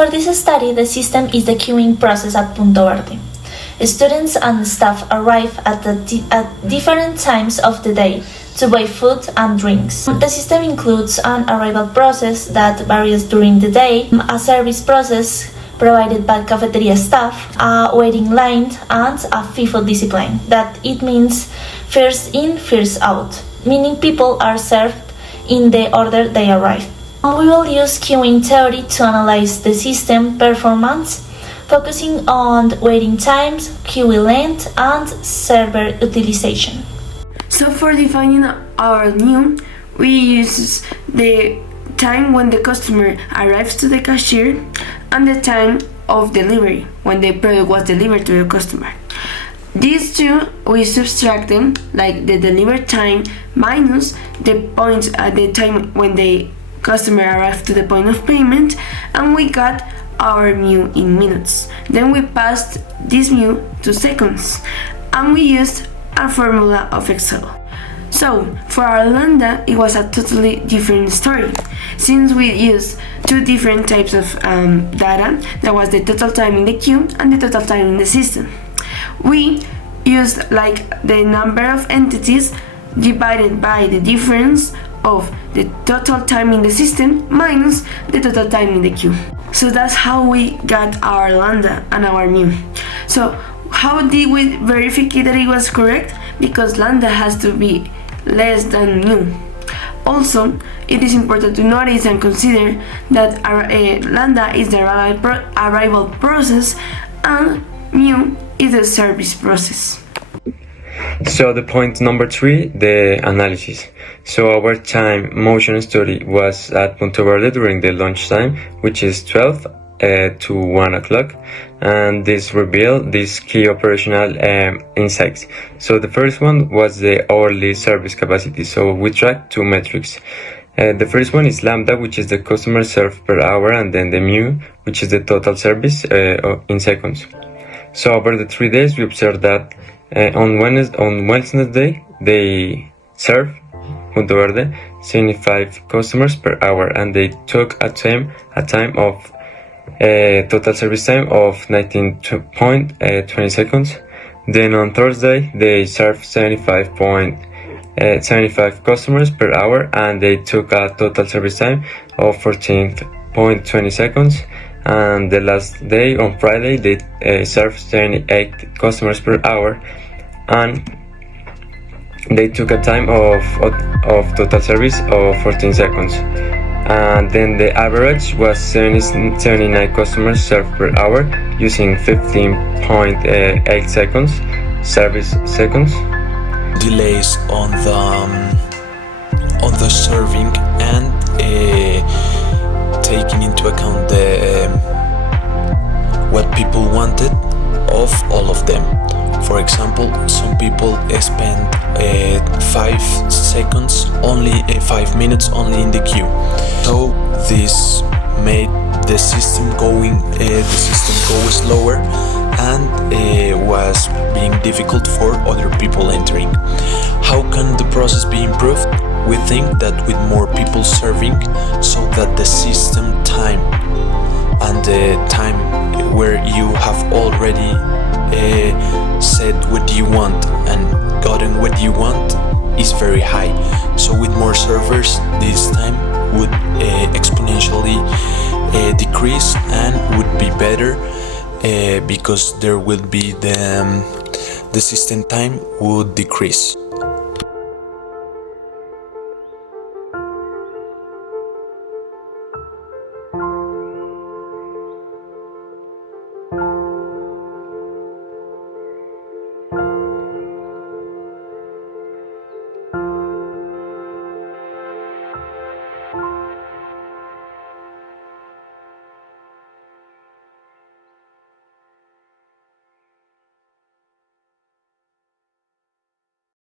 For this study, the system is the queuing process at Punto Verde. Students and staff arrive at different times of the day to buy food and drinks. The system includes an arrival process that varies during the day, a service process provided by cafeteria staff, a waiting line, and a FIFO discipline. That it means first in, first out, meaning people are served in the order they arrive. We will use queuing theory to analyze the system performance, focusing on waiting times, queue length, and server utilization. So for defining our new, we use the time when the customer arrives to the cashier and the time of delivery, when the product was delivered to the customer. These two, we subtract them, like the delivery time minus the points at the time when the customer arrived to the point of payment, and we got our mu in minutes. Then we passed this mu to seconds, and we used a formula of Excel. So for our lambda, it was a totally different story, since we used two different types of data. That was the total time in the queue and the total time in the system. We used like the number of entities divided by the difference of the total time in the system minus the total time in the queue. So that's how we got our lambda and our mu. So how did we verify that it was correct? Because lambda has to be less than mu. Also, it is important to notice and consider that our lambda is the arrival process and mu is the service process. So the point number 3, the analysis. So our time motion study was at Punto Verde during the lunchtime, which is 12 to 1 o'clock, and this revealed these key operational insights. So the first one was the hourly service capacity. So we tracked two metrics. The first one is lambda, which is the customer served per hour, and then the mu, which is the total service in seconds. So over the 3 days, we observed that on Wednesday, they served Punto Verde 75 customers per hour, and they took a time of total service time of 19.20 seconds. Then on Thursday, they served 75 customers per hour, and they took a total service time of 14.20 seconds. And the last day, on Friday, they served 78 customers per hour, and they took a time of total service of 14 seconds. And then the average was 79 customers served per hour using 15.8 seconds service seconds. Delays on the serving and taking into account what people wanted of all of them. For example, some people spend 5 minutes only in the queue. So this made the system go slower and was being difficult for other people entering. How can the process be improved? We think that with more people serving, so that the system time and the time where you have already said what you want and gotten what you want is very high. So with more servers, this time would exponentially decrease and would be better because there will be the system time would decrease.